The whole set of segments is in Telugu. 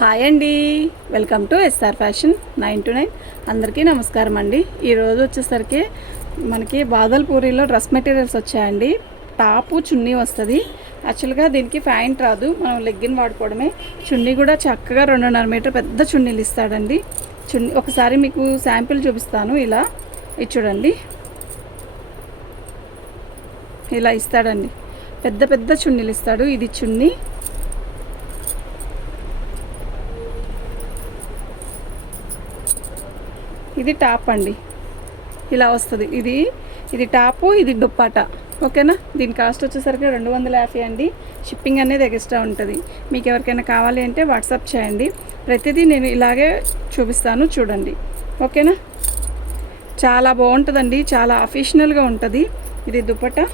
హాయ్ అండి, వెల్కమ్ టు ఎస్ఆర్ ఫ్యాషన్ 929. అందరికీ నమస్కారం అండి. ఈరోజు వచ్చేసరికి మనకి బాదల్పూరిలో డ్రెస్ మెటీరియల్స్ వచ్చాయండి. టాపు చున్నీ వస్తుంది. యాక్చువల్గా దీనికి ప్యాంట్ రాదు, మనం లెగ్గిన్ వాడుకోవడమే. చున్నీ కూడా చక్కగా 2.5 మీటర్ పెద్ద చున్నీలు ఇస్తాడండి. చున్నీ ఒకసారి మీకు శాంపిల్ చూపిస్తాను. ఇలా ఇది చూడండి, ఇలా ఇస్తాడండి. పెద్ద పెద్ద చున్నీలు ఇస్తాడు. ఇది చున్నీ, ఇది టాప్ అండి. ఇలా వస్తుంది. ఇది టాపు, ఇది దుప్పటా. ఓకేనా. దీని కాస్ట్ వచ్చేసరికి 250 అండి. షిప్పింగ్ అనేది ఎక్స్ట్రా ఉంటుంది. మీకు ఎవరికైనా కావాలి అంటే వాట్సాప్ చేయండి. ప్రతిదీ నేను ఇలాగే చూపిస్తాను, చూడండి. ఓకేనా. చాలా బాగుంటుందండి, చాలా అఫీషనల్గా ఉంటుంది. ఇది దుప్పటా,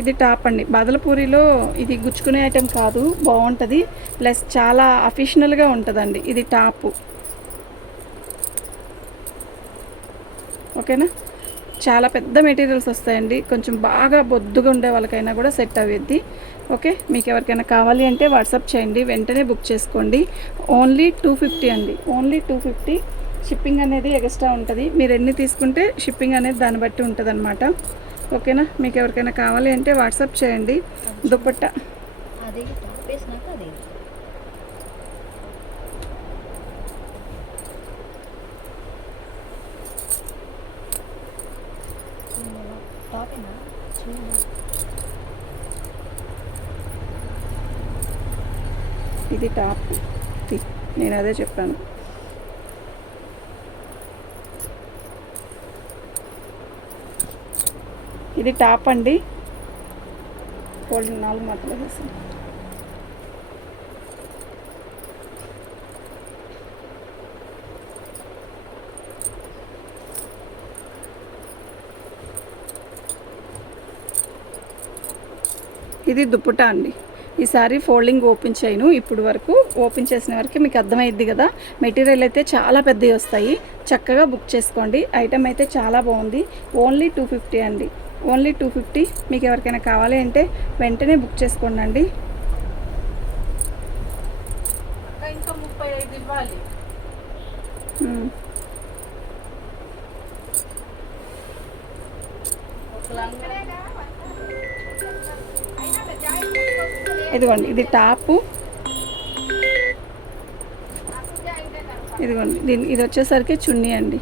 ఇది టాప్ అండి. బాదలపూరిలో ఇది గుచ్చుకునే ఐటెం కాదు, బాగుంటుంది. ప్లస్ చాలా అఫీషనల్గా ఉంటుందండి. ఇది టాపు. ఓకేనా. చాలా పెద్ద మెటీరియల్స్ వస్తాయండి. కొంచెం బాగా బొద్దుగా ఉండే వాళ్ళకైనా కూడా సెట్ అవ్వద్ది. ఓకే. మీకు ఎవరికైనా కావాలి అంటే వాట్సాప్ చేయండి, వెంటనే బుక్ చేసుకోండి. ఓన్లీ 250 అండి. ఓన్లీ 250. షిప్పింగ్ అనేది ఎక్స్ట్రా ఉంటుంది. మీరు ఎన్ని తీసుకుంటే షిప్పింగ్ అనేది దాన్ని బట్టి ఉంటుంది అన్నమాట. ఓకేనా. మీకు ఎవరికైనా కావాలి అంటే వాట్సాప్ చేయండి. దుప్పట్టా ఇది టాప్. నేను అదే చెప్పాను. ఇది టాప్ అండి. ఫోల్డింగ్ 4 మాత్రమే వేసాను. ఇది దుప్పటా అండి. ఈసారి ఫోల్డింగ్ ఓపెన్ చేయను. ఇప్పుడు వరకు ఓపెన్ చేసిన వరకు మీకు అర్థమైద్ది కదా. మెటీరియల్ అయితే చాలా పెద్దవి వస్తాయి. చక్కగా బుక్ చేసుకోండి. ఐటమ్ అయితే చాలా బాగుంది. ఓన్లీ 250 అండి. ఓన్లీ 250. మీకు ఎవరికైనా కావాలి అంటే వెంటనే బుక్ చేసుకోండి అండి. ఇంకా 35 ఇవ్వాలి. ఇదిగోండి, ఇది టాపు. ఇదిగోండి, ఇది వచ్చేసరికి చున్నీ అండి.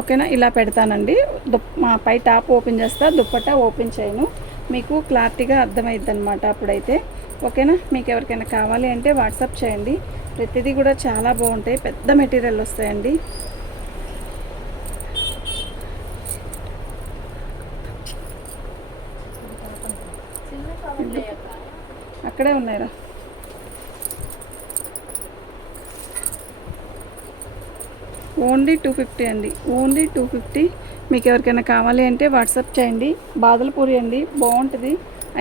ఓకేనా. ఇలా పెడతానండి. మా పై టాప్ ఓపెన్ చేస్తా, దుప్పట్టా ఓపెన్ చేయను. మీకు క్లారిటీగా అర్థమైద్ది అనమాట అప్పుడైతే. ఓకేనా. మీకు ఎవరికైనా కావాలి అంటే వాట్సాప్ చేయండి. ప్రతిదీ కూడా చాలా బాగుంటాయి. పెద్ద మెటీరియల్ వస్తాయండి. అక్కడే ఉన్నాయిరా. ఓన్లీ 250 అండి. ఓన్లీ 250. మీకు ఎవరికైనా కావాలి అంటే వాట్సాప్ చేయండి. బాదలపూరి అండి, బాగుంటుంది.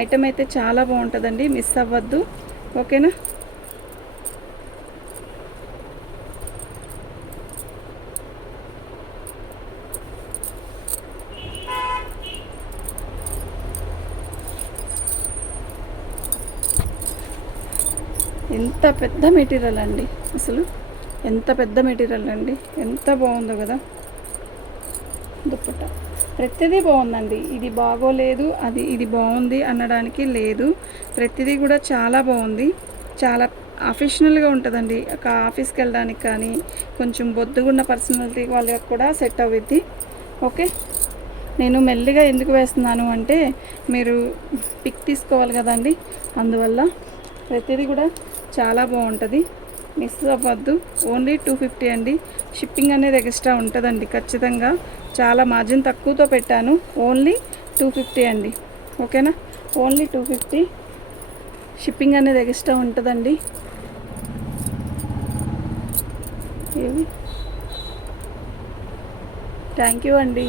ఐటమ్ అయితే చాలా బాగుంటుందండి, మిస్ అవ్వద్దు. ఓకేనా. ఎంత పెద్ద మెటీరియల్ అండి, అసలు ఎంత పెద్ద మెటీరియల్ అండి. ఎంత బాగుందో కదా దుప్పట్టా. ప్రతిదీ బాగుందండి. ఇది బాగోలేదు, ఇది బాగుంది అనడానికి లేదు. ప్రతిదీ కూడా చాలా బాగుంది. చాలా అఫీషనల్గా ఉంటుందండి. ఒక ఆఫీస్కి వెళ్ళడానికి కానీ, కొంచెం బొద్దుగున్న పర్సనాలిటీ వాళ్ళకి కూడా సెట్ అవుద్ది. ఓకే. నేను మెల్లిగా ఎందుకు వేస్తున్నాను అంటే మీరు పిక్ తీసుకోవాలి కదండి, అందువల్ల. ప్రతిదీ కూడా చాలా బాగుంటుంది, మిస్ అవ్వద్దు. ఓన్లీ 250 అండి. షిప్పింగ్ అనేది ఎక్స్ట్రా ఉంటుందండి ఖచ్చితంగా. చాలా మార్జిన్ తక్కువతో పెట్టాను. ఓన్లీ 250 అండి. ఓకేనా. ఓన్లీ 250. షిప్పింగ్ అనేది ఎక్స్ట్రా ఉంటుందండి. థ్యాంక్ యూ అండి.